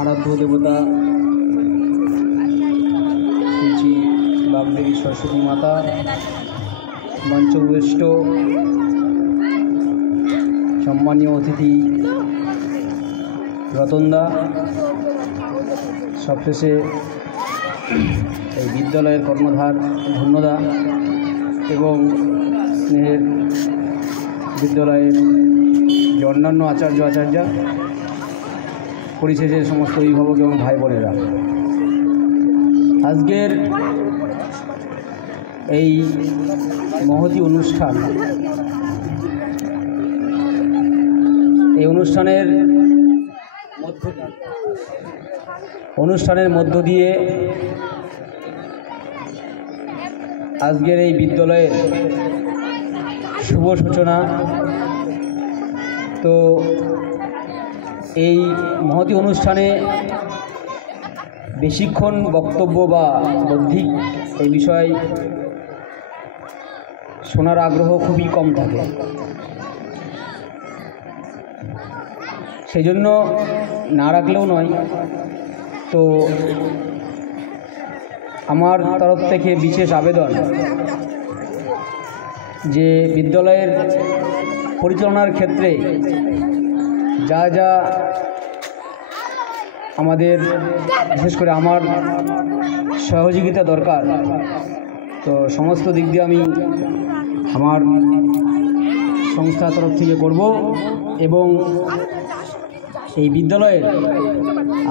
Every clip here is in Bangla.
আরাধ্য দেবতা শ্রী বাগদেবী সরস্বতী মাতা, মঞ্চবেষ্ট সম্মানীয় অতিথি রতনদা, সবশেষে এই বিদ্যালয়ের কর্ণধার ধন্যদা এবং স্নেহের বিদ্যালয়ের যে অন্যান্য আচার্য আচার্যা, পরিশেষে সমস্ত অভিভাবক এবং ভাই বোনেরা, আজকের এই মহতী অনুষ্ঠানের মধ্য দিয়ে আজকের এই বিদ্যালয়ের শুভ সূচনা। তো এই মহতী অনুষ্ঠানে বেশিক্ষণ বক্তব্য বা বৌদ্ধিক এই বিষয় শোনার আগ্রহ খুবই কম থাকে, সেই জন্য না রাখলেও নয়। তো আমার তরফ থেকে বিশেষ আবেদন যে বিদ্যালয়ের পরিচালনার ক্ষেত্রে যা যা আমাদের, বিশেষ করে আমার সহযোগিতা দরকার, তো সমস্ত দিক দিয়ে আমি আমার সংস্থার তরফ থেকে করব এবং এই বিদ্যালয়ের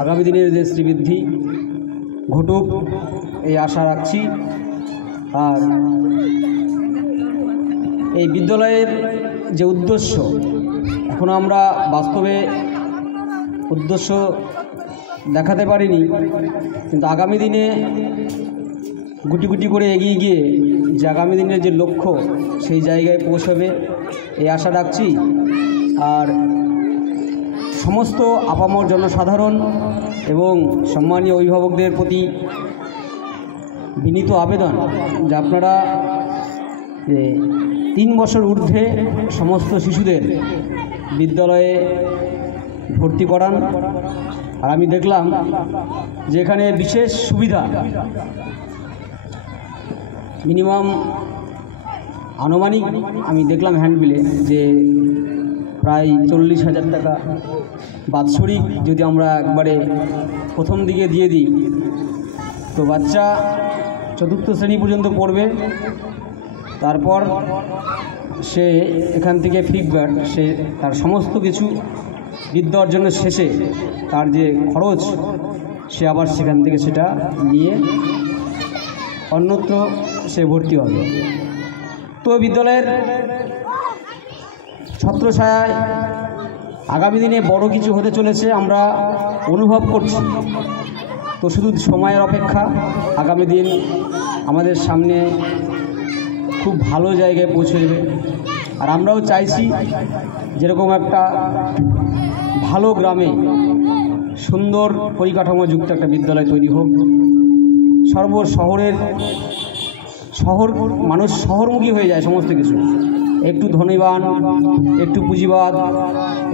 আগামী দিনের যে শ্রীবৃদ্ধি ঘটুক এই আশা রাখছি। আর এই বিদ্যালয়ের যে উদ্দেশ্য, এখন আমরা বাস্তবে উদ্দেশ্য দেখাতে পারিনি, কিন্তু আগামী দিনে গুটি গুটি করে এগিয়ে গিয়ে যে আগামী দিনের যে লক্ষ্য সেই জায়গায় পৌঁছবে এই আশা রাখছি। আর সমস্ত আপামর জনসাধারণ এবং সম্মানীয় অভিভাবকদের প্রতি বিনীত আবেদন যে আপনারা 3 বছর ঊর্ধ্বে সমস্ত শিশুদের বিদ্যালয়ে ভর্তি করান। আর আমি দেখলাম যে এখানে বিশেষ সুবিধা, মিনিমাম আনুমানিক আমি দেখলাম হ্যান্ডবিলে যে প্রায় 40,000 টাকা বাৎসরিক যদি আমরা একবারে প্রথম দিকে দিয়ে দিই, তো বাচ্চা 4র্থ শ্রেণী পর্যন্ত পড়বে। তারপর সে এখান থেকে ফিডব্যাক, সে তার সমস্ত কিছু বিদ্যা অর্জনের শেষে তার যে খরচ, সে আবার সেখান থেকে সেটা নিয়ে অন্যত্র সে ভর্তি হবে। তো বিদ্যালয়ের ছত্রছায়ায় আগামী দিনে বড় কিছু হতে চলেছে আমরা অনুভব করছি। তো শুধু সময়ের অপেক্ষা, আগামী দিন আমাদের সামনে খুব ভালো জায়গায় পৌঁছে যাবে। আর আমরাও চাইছি যেরকম একটা ভালো গ্রামে সুন্দর পরিকাঠামোযুক্ত একটা বিদ্যালয় তৈরি হোক। মানুষ শহরমুখী হয়ে যায় সমস্ত কিছু, একটু ধনীবান, একটু পুঁজিবাদ,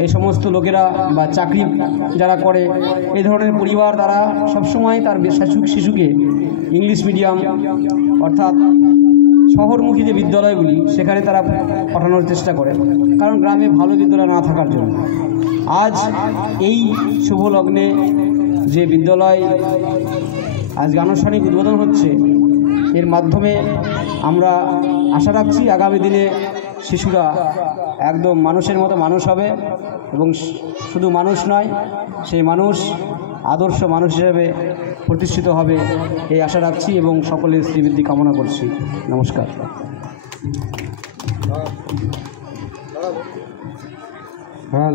এই সমস্ত লোকেরা বা চাকরি যারা করে এই ধরনের পরিবার, তারা সবসময় তার শিশুকে ইংলিশ মিডিয়াম অর্থাৎ শহরমুখী যে বিদ্যালয়গুলি সেখানে তারা পাঠানোর চেষ্টা করে, কারণ গ্রামে ভালো বিদ্যালয় না থাকার জন্য। আজ এই শুভ লগ্নে যে বিদ্যালয় আজ আনুষ্ঠানিক উদ্বোধন হচ্ছে, এর মাধ্যমে আমরা আশা রাখছি আগামী দিনে শিশুরা একদম মানুষের মতো মানুষ হবে এবং শুধু মানুষ নয়, সেই মানুষ আদর্শ মানুষ হিসেবে প্রতিষ্ঠিত হবে এই আশা রাখছি এবং সকলের শ্রীবৃদ্ধি কামনা করছি। নমস্কার। হ্যাঁ।